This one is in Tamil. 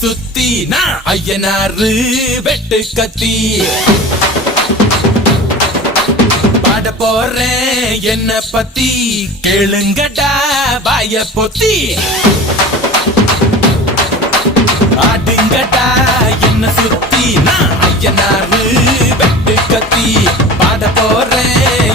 சுத்தி நான் ஐயனாரு வெட்டு கத்தி பாட போறேன் என்ன பத்தி கேளுங்கடா வாய பொத்தி ஆடுங்கடா என்ன சுத்தி நான் ஐயனாரு வெட்டு கத்தி பாட போறேன்